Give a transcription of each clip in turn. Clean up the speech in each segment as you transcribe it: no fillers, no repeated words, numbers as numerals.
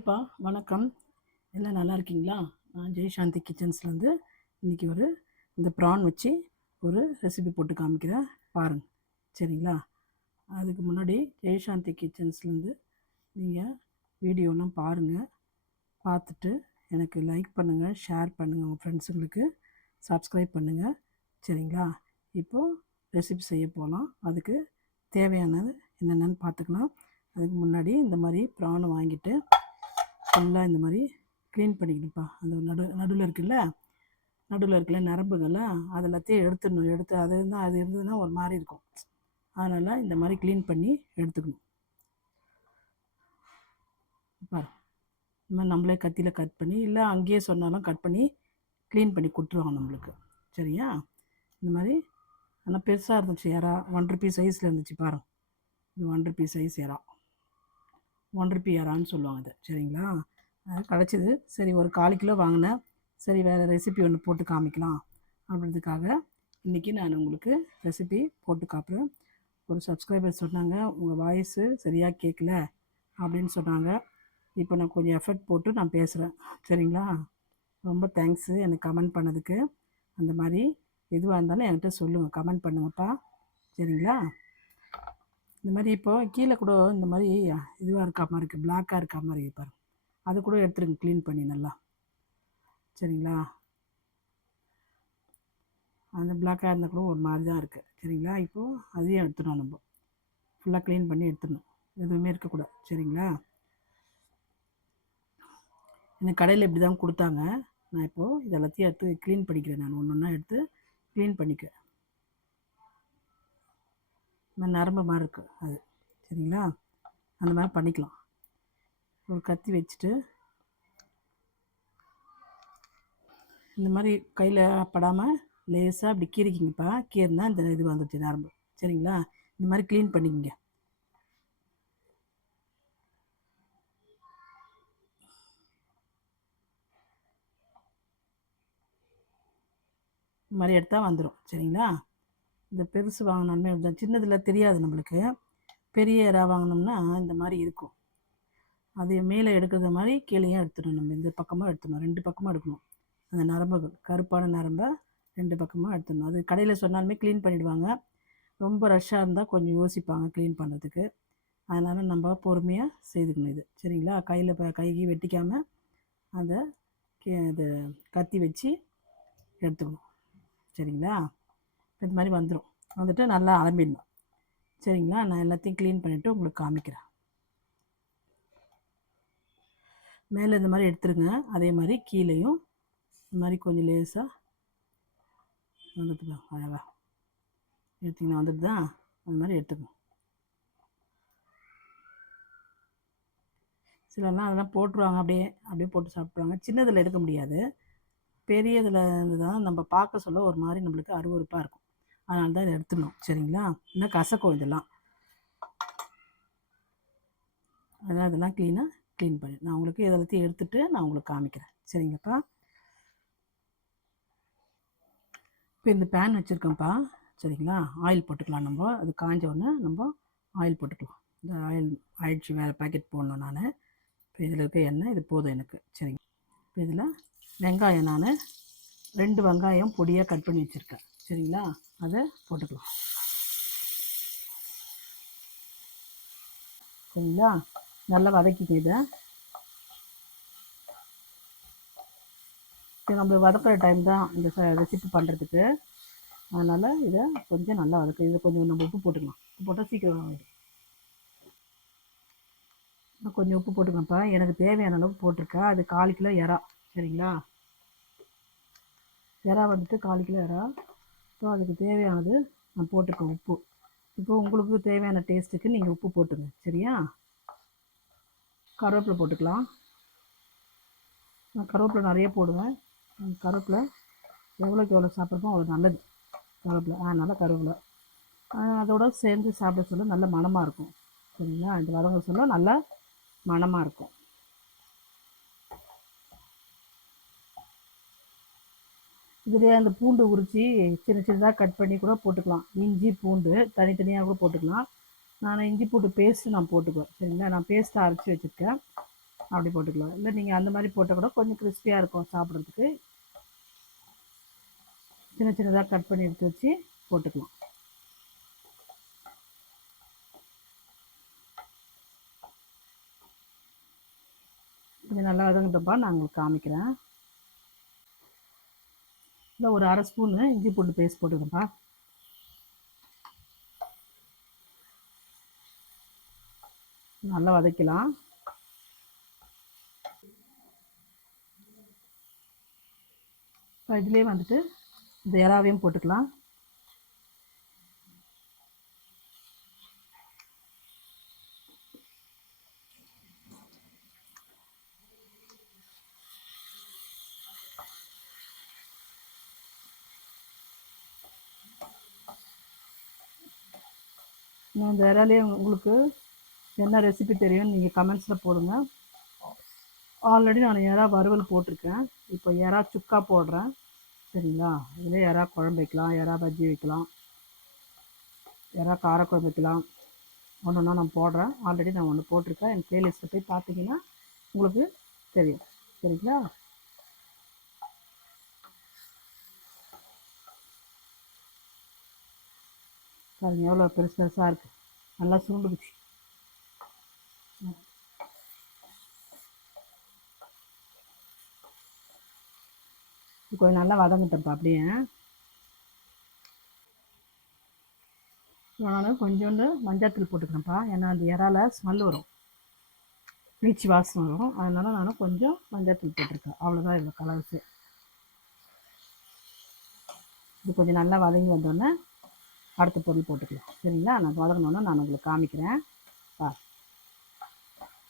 ஹாய்ப்பா, வணக்கம். எல்லாம் நல்லா இருக்கீங்களா? நான் ஜெய்சாந்தி கிச்சன்ஸ்லேருந்து இன்றைக்கி இந்த ப்ரான் வச்சு ஒரு ரெசிபி போட்டு காமிக்கிறேன் பாருங்கள். சரிங்களா? அதுக்கு முன்னாடி ஜெய்சாந்தி கிச்சன்ஸ்லேருந்து நீங்கள் வீடியோலாம் பாருங்கள். பார்த்துட்டு எனக்கு லைக் பண்ணுங்கள், ஷேர் பண்ணுங்கள், உங்கள் ஃப்ரெண்ட்ஸுங்களுக்கு சப்ஸ்கிரைப் பண்ணுங்கள். சரிங்களா? இப்போது ரெசிபி செய்ய போகலாம். அதுக்கு தேவையானது என்னென்னு பார்த்துக்கலாம். அதுக்கு முன்னாடி இந்த மாதிரி ப்ரானை வாங்கிட்டு ஃபுல்லாக இந்த மாதிரி க்ளீன் பண்ணிக்கணும்ப்பா. அந்த நடுவில் இருக்குல்ல நரம்புகள்லாம் அது எல்லாத்தையும் எடுத்து அது இருந்ததுன்னா ஒரு மாதிரி இருக்கும். அதனால் இந்த மாதிரி க்ளீன் பண்ணி எடுத்துக்கணும். பாரு, இந்த மாதிரி நம்மளே கத்தியில் கட் பண்ணி இல்லை அங்கேயே சொன்னாலும் கட் பண்ணி க்ளீன் பண்ணி கொடுத்துருவாங்க நம்மளுக்கு. சரியா? இந்த மாதிரி ஆனால் பெருசாக இருந்துச்சு யாரா 1 ரூபீ சைஸில் இருந்துச்சு பாருங்கள். இது 1 ரூபீ சைஸ் யாரா, 1 ரூபீ யாரான்னு சொல்லுவாங்க அது. சரிங்களா? அது கிடச்சிது. சரி, ஒரு 1/4 கிலோ வாங்கினேன். சரி, வேறு ரெசிபி ஒன்று போட்டு காமிக்கலாம் அப்படின்றதுக்காக இன்றைக்கி நான் உங்களுக்கு ரெசிபி போட்டு காட்டுறேன். ஒரு சப்ஸ்கிரைபர் சொன்னாங்க, உங்கள் வாய்ஸு சரியாக கேட்கல அப்படின்னு சொன்னாங்க. இப்போ நான் கொஞ்சம் எஃபர்ட் போட்டு நான் பேசுகிறேன். சரிங்களா? ரொம்ப தேங்க்ஸு எனக்கு கமெண்ட் பண்ணதுக்கு. அந்த மாதிரி எதுவாக இருந்தாலும் என்கிட்ட சொல்லுங்கள், கமெண்ட் பண்ணுங்கப்பா. சரிங்களா? இந்த மாதிரி இப்போது கீழே கூட இந்த மாதிரி இதுவாக இருக்கா மாதிரி இருக்குது, பிளாக்காக இருக்கா மாதிரி இருப்பார். அது கூட எடுத்துருங்க க்ளீன் பண்ணி நல்லா. சரிங்களா? அந்த பிளாக்காக இருந்தால் கூட ஒரு மாதிரி தான் இருக்குது. சரிங்களா? இப்போது அதையும் எடுத்துடணும். நம்ம ஃபுல்லாக க்ளீன் பண்ணி எடுத்துடணும், எதுவுமே இருக்கக்கூடாது. சரிங்களா? எனக்கு கடையில் இப்படி தான் கொடுத்தாங்க. நான் இப்போது இது எல்லாத்தையும் எடுத்து க்ளீன் பண்ணிக்கிறேன். நான் ஒன்று ஒன்றா எடுத்து க்ளீன் பண்ணிக்கிறேன். நரம்பு மாதிரி இருக்குது அது. சரிங்களா? அந்த மாதிரி பண்ணிக்கலாம். ஒரு கத்தி வச்சுட்டு இந்த மாதிரி கையில் படாமல் லேசாக அப்படி கீறிக்கிங்கப்பா. கீறினா இந்த இது வந்துடுச்சு நரம்பு. சரிங்களா? இந்த மாதிரி க்ளீன் பண்ணிக்கங்க. இந்த மாதிரி எடுத்தால் வந்துடும். சரிங்களா? இந்த பெருசு வாங்கினோம்னா சின்னதில் தெரியாது நம்மளுக்கு. பெரிய இறா வாங்கினோம்னா இந்த மாதிரி இருக்கும். அது மேலே எடுக்கிறது மாதிரி கீழேயும் எடுத்துடணும். நம்ம இந்த பக்கமாக எடுத்துடணும், 2 பக்கமாக எடுக்கணும். அந்த நரம்புகள், கருப்பான நரம்பை 2 பக்கமாக எடுத்துடணும். அது கடையில் சொன்னாலுமே க்ளீன் பண்ணிவிடுவாங்க. ரொம்ப ரஷ்ஷாக இருந்தால் கொஞ்சம் யோசிப்பாங்க க்ளீன் பண்ணுறதுக்கு. அதனால் நம்ம பொறுமையாக செய்துக்கணும் இது. சரிங்களா? கையில் கைக்கு வெட்டிக்காமல் அதை இது கத்தி வச்சு எடுத்துக்கணும். சரிங்களா? இது மாதிரி வந்துட்டு நல்லா அலம்பிடணும். சரிங்களா? நான் எல்லாத்தையும் க்ளீன் பண்ணிவிட்டு உங்களுக்கு காமிக்கிறேன். மேலே இந்த மாதிரி எடுத்துருங்க. அதே மாதிரி கீழேயும் இந்த மாதிரி கொஞ்சம் லேசாக வந்துட்டு அழகாக எடுத்திங்கன்னா வந்துட்டு தான் அந்த மாதிரி எடுத்துக்கணும். சிலர்லாம் அதெல்லாம் போட்டுருவாங்க, அப்படியே போட்டு சாப்பிட்ருவாங்க. சின்னதில் எடுக்க முடியாது, பெரியதில் இருந்து தான் நம்ம பார்க்க சொல்ல ஒரு மாதிரி நம்மளுக்கு அருவருப்பாக இருக்கும். அதனால தான் இதை எடுத்துடணும். சரிங்களா? இன்னும் கசக்கும் இதெல்லாம். அதனால் இதெல்லாம் க்ளீன் பண்ணி நான் உங்களுக்கு இதெல்லாத்தையும் எடுத்துகிட்டு நான் உங்களுக்கு காமிக்கிறேன். சரிங்கப்பா? இப்போ இந்த பேன் வச்சுருக்கேன்ப்பா. சரிங்களா? ஆயில் போட்டுக்கலாம். நம்ம அது காஞ்ச உடனே நம்ம ஆயில் போட்டுக்கலாம். இந்த ஆயில் ஆயிடுச்சு, வேறு பேக்கெட் போடணும் நான். இப்போ இதில் இருக்க எண்ணெய் இது போதும் எனக்கு. சரிங்க. இப்போ இதில் வெங்காயம் நான் 2 வெங்காயம் பொடியாக கட் பண்ணி வச்சுருக்கேன். சரிங்களா? அதை போட்டுக்கலாம். சரிங்களா? நல்லா வதக்கிக்க. இதை நம்ம வதக்கிற டைம் தான் இந்த ரெசிபி பண்ணுறதுக்கு. அதனால் இதை கொஞ்சம் நல்லா வதக்கு. இதை கொஞ்சம் நம்ம உப்பு போட்டுக்கலாம். உப்பு போட்டால் சீக்கிரம் ஆகிடும். கொஞ்சம் உப்பு போட்டுக்கோப்பா. எனக்கு தேவையான அளவுக்கு போட்டிருக்கேன். அது 1/4 கிலோ இறா. சரிங்களா? இறா வந்துட்டு 1/4 கிலோ இறா. ஸோ அதுக்கு தேவையானது நான் போட்டிருக்கேன் உப்பு. இப்போ உங்களுக்கு தேவையான டேஸ்ட்டுக்கு நீங்கள் உப்பு போட்டுங்க. சரியா? கருவேப்பிலை போட்டுக்கலாம். நான் கருவேப்பிலை நிறைய போடுவேன். கருவேப்பிலை எவ்வளோக்கு எவ்வளோ சாப்பிட்றப்போ அவ்வளோ நல்லது. கருவேப்பிலை அதனால் கருவேப்பிலை அதோட சேர்ந்து சாப்பிட சொல்ல நல்ல மணமாக இருக்கும். சரிங்களா? இந்த வதங்க சொல்ல நல்லா மணமாக இருக்கும். இதுலேயே அந்த பூண்டு உரித்து சின்னதாக கட் பண்ணி கூட போட்டுக்கலாம். இஞ்சி பூண்டு தனித்தனியாக கூட போட்டுக்கலாம். நான் இஞ்சி பூண்டு பேஸ்ட்டு நான் போட்டுக்குவேன். சரிங்களா? நான் பேஸ்ட்டை அரைச்சி வச்சுருக்கேன். அப்படி போட்டுக்கலாம். இல்லை நீங்கள் அந்த மாதிரி போட்டால் கூட கொஞ்சம் கிறிஸ்பியாக இருக்கும் சாப்பிட்றதுக்கு. சின்ன சின்னதாக கட் பண்ணி எடுத்து வச்சு போட்டுக்கலாம். கொஞ்சம் நல்லா வதங்கிட்டப்பா நான் உங்களுக்கு காமிக்கிறேன். இல்லை ஒரு அரை ஸ்பூனு இஞ்சி பூண்டு பேஸ்ட் போட்டுக்கப்பா. நல்லா வதக்கலாம். இதுலேயே வந்துட்டு இந்த இறாவையும் போட்டுக்கலாம். இந்த இறாலே உங்களுக்கு என்ன ரெசிபி தெரியும்னு நீங்கள் கமெண்ட்ஸில் போடுங்க. ஆல்ரெடி நான் இறா வறுவல் போட்டிருக்கேன். இப்போ இறா சுக்கா போடுறேன். சரிங்களா? இதில் இறா குழம்பு வைக்கலாம், இறா பஜ்ஜி வைக்கலாம், இறா காரக்குழம்பு வைக்கலாம். ஒன்று ஒன்றா நான் போடுறேன். ஆல்ரெடி நான் ஒன்று போட்டிருக்கேன். என் ப்ளேலிஸ்ட்டில் போய் பார்த்தீங்கன்னா உங்களுக்கு தெரியும். சரிங்களா? பாருங்கள் எவ்வளோ பெருசு பெருசாக இருக்குது. நல்லா சுருண்டுக்குச்சு. கொஞ்சம் நல்லா வதங்கிட்டப்பா. அப்படியே நான் கொஞ்சோண்டு மஞ்சள் போட்டுக்கிறேன்ப்பா. ஏன்னா அந்த இறால ஸ்மெல் வரும், நீச்சி வாசனை வரும். அதனால் நான் கொஞ்சம் மஞ்சள் போட்டிருக்கேன். அவ்வளோதான் இதில் கலர்ஸு. இது கொஞ்சம் நல்லா வதங்கி வந்தோடனே அடுத்த பொருள் போட்டுக்கலாம். சரிங்களா? நான் வதங்கினோன்னே நான் உங்களுக்கு காமிக்கிறேன்.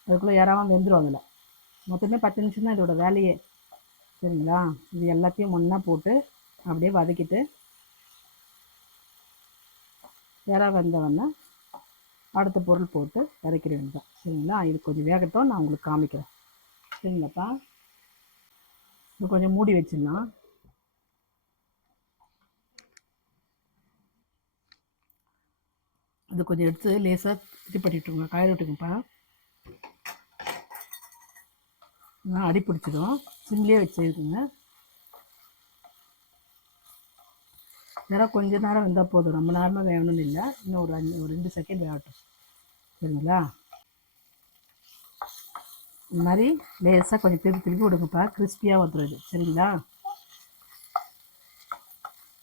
அதுக்குள்ளே இறாவும் வெந்துடும். அதில் மொத்தமே 10 நிமிஷம் தான் இதோட வேலையே. சரிங்களா? இது எல்லாத்தையும் ஒன்றா போட்டு அப்படியே வதக்கிட்டு இறா வெந்தவொடனே அடுத்த பொருள் போட்டு இறக்கிற வேண்டியதான். சரிங்களா? இது கொஞ்சம் வேகட்டும், நான் உங்களுக்கு காமிக்கிறேன். சரிங்களாப்பா? இது கொஞ்சம் மூடி வச்சிடலாம். இது கொஞ்சம் எடுத்து லேசாக இது பண்ணிவிட்டுருங்க, காய விட்டுருங்கப்பா. அடி பிடிச்சிடும். சிம்லேயே வச்சுருக்குங்க. நேரம் கொஞ்சம் நேரம் வெந்தால் போதும், ரொம்ப நேரமாக வேகணும்னு இல்லை. இன்னும் ஒரு 2 செகண்ட் வேகட்டும். சரிங்களா? இந்த மாதிரி லேசாக கொஞ்சம் திருப்பி விடுங்கப்பா. கிறிஸ்பியாக வந்துடுது. சரிங்களா?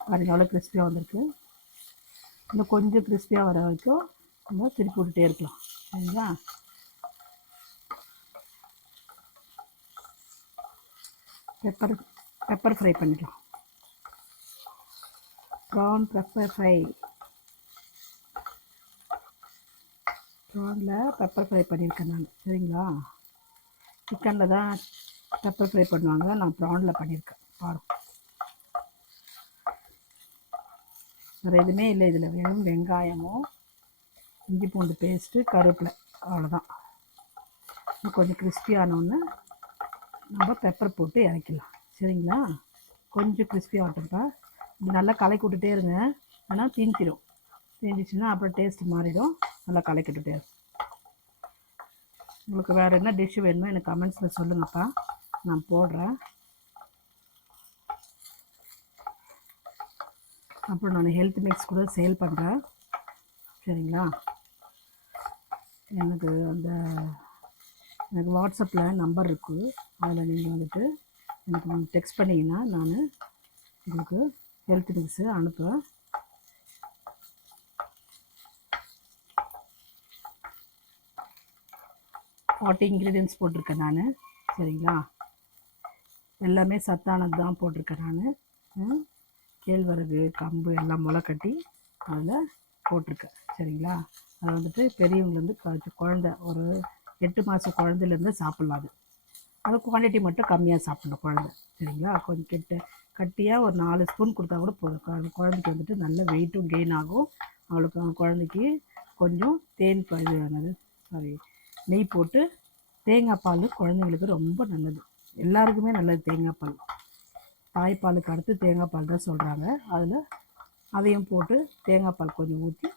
பாருங்கள் எவ்வளோ கிறிஸ்பியாக வந்திருக்கு. இன்னும் கொஞ்சம் கிறிஸ்பியாக வர வரைக்கும் நம்ம திருப்பி விட்டுட்டே இருக்கலாம். சரிங்களா? பெப்பர் ஃப்ரை பண்ணிக்கலாம். Prawn pepper fry. ப்ரானில் பெப்பர் ஃப்ரை பண்ணியிருக்கேன் நான். சரிங்களா? சிக்கனில் தான் பெப்பர் ஃப்ரை பண்ணுவாங்க, நான் ப்ரானில் பண்ணியிருக்கேன். பாருங்கள், வேறு எதுவுமே இல்லை இதில். வெறும் வெங்காயமும் இஞ்சி பூண்டு பேஸ்ட்டு, கருவேப்பிலை, அவ்வளோதான். கொஞ்சம் கிறிஸ்பியானோன்னு நம்ம பெப்பர் போட்டு இறக்கிடலாம். சரிங்களா? கொஞ்சம் கிறிஸ்பி ஆகட்டும்ப்பா. இப்படி நல்லா கலக்கி விட்டுட்டே இருங்க. ஆனால் தீஞ்சிடும். தீஞ்சிச்சுன்னா அப்புறம் டேஸ்ட்டு மாறிடும். நல்லா கலக்கி விட்டுட்டே இருக்கும். உங்களுக்கு வேறு என்ன டிஷ்ஷு வேணுமோ எனக்கு கமெண்ட்ஸில் சொல்லுங்கப்பா, நான் போடுறேன். அப்புறம் நான் ஹெல்த் மிக்ஸ் கூட சேல் பண்ணுறேன். சரிங்களா? எனக்கு வாட்ஸ்அப்பில் நம்பர் இருக்குது. அதில் நீங்கள் வந்துட்டு எனக்கு டெக்ஸ்ட் பண்ணிங்கன்னா நான் உங்களுக்கு ஹெல்த் மிக்ஸு அனுப்புவேன். ஃபார்ட்டி இன்க்ரீடியன்ஸ் போட்டிருக்கேன் நான். சரிங்களா? எல்லாமே சத்தானது தான் போட்டிருக்கேன் நான். கேழ்வரகு, கம்பு எல்லாம் முளை கட்டி அதில் போட்டிருக்கேன். சரிங்களா? அது வந்துட்டு பெரியவங்கலேருந்து குழந்த ஒரு 8 மாத குழந்தையிலேருந்து சாப்பிட்லாம். அது குவான்டிட்டி மட்டும் கம்மியாக சாப்பிட்ணும் குழந்தை. சரிங்களா? கொஞ்சம் கட்டியாக ஒரு 4 ஸ்பூன் கொடுத்தா கூட போதும். குழந்தைக்கு வந்துட்டு நல்ல வெயிட்டும் கெயின் ஆகும். அவளுக்கு குழந்தைக்கு கொஞ்சம் நெய் போட்டு தேங்காய் பால் குழந்தைங்களுக்கு ரொம்ப நல்லது. எல்லாருக்குமே நல்லது தேங்காய் பால். தாய்ப்பாலுக்கு அடுத்து தேங்காய் பால் தான் சொல்கிறாங்க. அதில் அதையும் போட்டு தேங்காய் பால் கொஞ்சம் ஊற்றி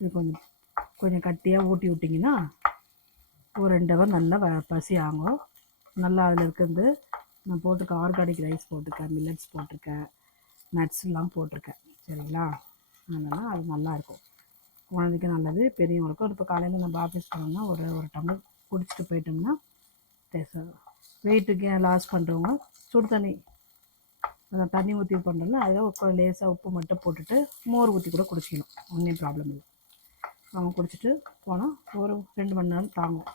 இது கொஞ்சம் கட்டியாக ஊட்டி விட்டிங்கன்னா ஒரு 2 ஹவர் நல்லா பசி ஆகும். நல்லா அதில் இருக்கிறது நான் போட்டிருக்கேன், ஆர்கானிக் ரைஸ் போட்டிருக்கேன், மில்லட்ஸ் போட்டிருக்கேன், நட்ஸ்லாம் போட்டிருக்கேன். சரிங்களா? அதனால் அது நல்லாயிருக்கும். குழந்தைக்கு நல்லது, பெரியவங்களுக்கும். இப்போ காலையில் நம்ம ஆஃபீஸ் போனோம்னா ஒரு டம்ளர் குடிச்சிட்டு போயிட்டோம்னா வெயிட்டுக்கு லாஸ் பண்ணுறவங்க சுடு தண்ணி, அந்த தண்ணி ஊற்றி பண்ணுறோம்னா அதில் லேசாக உப்பு மட்டும் போட்டுட்டு மோர் ஊற்றி கூட குடிச்சிக்கணும். ஒன்றும் ப்ராப்ளம் இல்லை. அவங்க குடிச்சிட்டு போனால் ஒரு 2 மணி நேரம் தாங்கும்.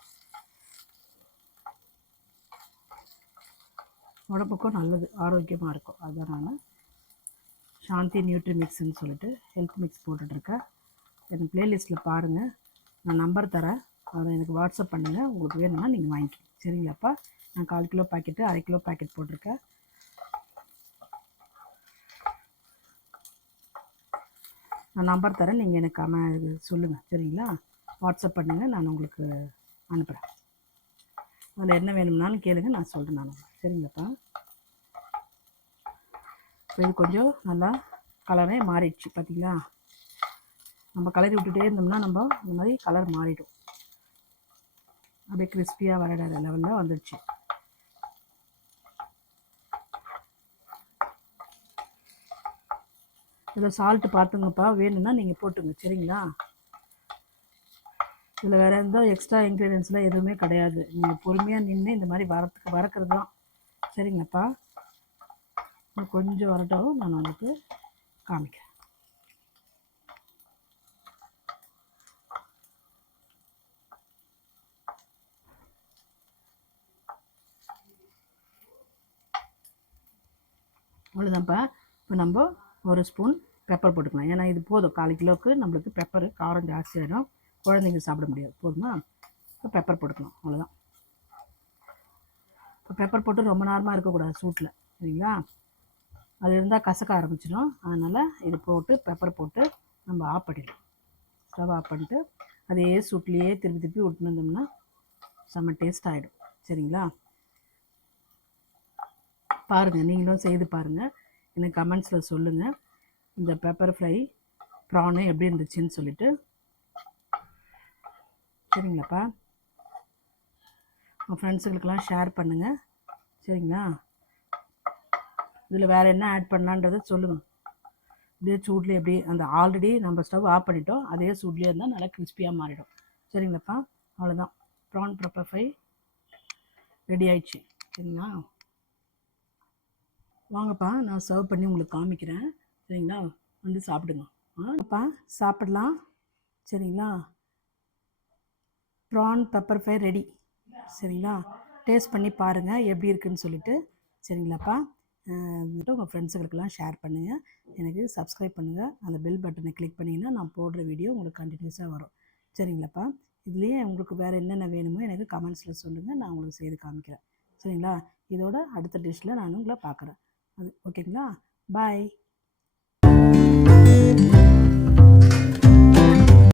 உடம்புக்கும் நல்லது, ஆரோக்கியமாக இருக்கும். அதுதான் நான் சாந்தி நியூட்ரி மிக்ஸ்ன்னு சொல்லிட்டு ஹெல்த் மிக்ஸ் போட்டுட்ருக்கேன். எனக்கு ப்ளேலிஸ்ட்டில் பாருங்கள், நான் நம்பர் தரேன், அதை எனக்கு வாட்ஸ்அப் பண்ணுங்கள். உங்களுக்கு வேணும்னா நீங்கள் வாங்கிக்கணும். சரிங்களாப்பா? நான் 1/4 கிலோ பாக்கெட்டு, 1/2 கிலோ பாக்கெட் போட்டிருக்கேன். நான் நம்பர் தரேன், நீங்கள் எனக்கு சொல்லுங்கள். சரிங்களா? வாட்ஸ்அப் பண்ணுங்கள், நான் உங்களுக்கு அனுப்புகிறேன். அதில் என்ன வேணும்னாலும் கேளுங்க, நான் சொல்கிறேன் நான். சரிங்களாப்பா? இது கொஞ்சம் நல்லா கலரே மாறிடுச்சு பார்த்தீங்களா? நம்ம கலரி விட்டுட்டே இருந்தோம்னா நம்ம இந்த மாதிரி கலர் மாறிடும். அப்படியே கிறிஸ்பியாக வர லெவலில் வந்துடுச்சு. இதில் சால்ட்டு பார்த்துங்கப்பா, வேணும்னா நீங்கள் போட்டுங்க. சரிங்களா? இதில் வேறு எந்த எக்ஸ்ட்ரா இன்க்ரீடியன்ஸ்லாம் எதுவுமே கிடையாது. நீங்கள் பொறுமையாக நின்று இந்த மாதிரி வறக்கிறது தான். சரிங்களாப்பா? கொஞ்சம் வரட்டும், நான் உங்களுக்கு காமிக்கிறேன். அவ்வளோதான்ப்பா. இப்போ நம்ம ஒரு ஸ்பூன் பெப்பர் போட்டுக்கலாம். ஏன்னா இது போதும், 1/4 கிலோவுக்கு நம்மளுக்கு பெப்பரு காரம் ஜாஸ்தி ஆகிடும், குழந்தைங்க சாப்பிட முடியாது. போதுமா? இப்போ பெப்பர் போட்டுக்கலாம். அவ்வளோதான். இப்போ பெப்பர் போட்டு ரொம்ப நேரமாக இருக்கக்கூடாது சூட்டில். சரிங்களா? அது இருந்தால் கசக்க ஆரம்பிச்சிடும். அதனால் இது போட்டு பெப்பர் போட்டு நம்ம ஆஃப் பண்ணிடலாம். ஸ்டவ் ஆஃப் பண்ணிட்டு அதே சூட்லேயே திருப்பி விட்டுனோம்னா செம்ம டேஸ்ட் ஆகிடும். சரிங்களா? பாருங்கள், நீங்களும் செய்து பாருங்கள், எனக்கு கமெண்ட்ஸில் சொல்லுங்கள் இந்த பெப்பர் ஃப்ரை ப்ரானு எப்படி இருந்துச்சுன்னு சொல்லிட்டு. சரிங்களாப்பா? உங்கள் ஃப்ரெண்ட்ஸுகளுக்கெல்லாம் ஷேர் பண்ணுங்கள். சரிங்களா? இதில் வேறு என்ன ஆட் பண்ணலான்றதை சொல்லுங்கள். இதே சூட்லேயே எப்படி அந்த ஆல்ரெடி நம்ம ஸ்டவ் ஆஃப் பண்ணிட்டோம், அதே சூட்லேயே இருந்தால் நல்லா கிறிஸ்பியாக மாறிடும். சரிங்களாப்பா? அவ்வளோதான், ப்ரான் பெப்பர் ஃப்ரை ரெடி ஆயிடுச்சு. சரிங்களா? வாங்கப்பா, நான் சர்வ் பண்ணி உங்களுக்கு காமிக்கிறேன். சரிங்களா? வந்து சாப்பிடுங்க. அப்பா சாப்பிடலாம். சரிங்களா? Prawn pepper fry ready. சரிங்களா? டேஸ்ட் பண்ணி பாருங்கள் எப்படி இருக்குதுன்னு சொல்லிட்டு. சரிங்களாப்பா? உங்கள் ஃப்ரெண்ட்ஸுகளுக்கெல்லாம் ஷேர் பண்ணுங்கள், எனக்கு சப்ஸ்கிரைப் பண்ணுங்கள். அந்த பெல் பட்டனை கிளிக் பண்ணிங்கன்னா நான் போடுற வீடியோ உங்களுக்கு கண்டினியூஸாக வரும். சரிங்களாப்பா? இதுலேயே உங்களுக்கு வேறு என்னென்ன வேணுமோ எனக்கு கமெண்ட்ஸில் சொல்லுங்கள், நான் உங்களுக்கு செய்து காமிக்கிறேன். சரிங்களா? இதோட அடுத்த டிஷ்ஷில் நான் உங்களை பார்க்குறேன். அது ஓகேங்களா? பாய்.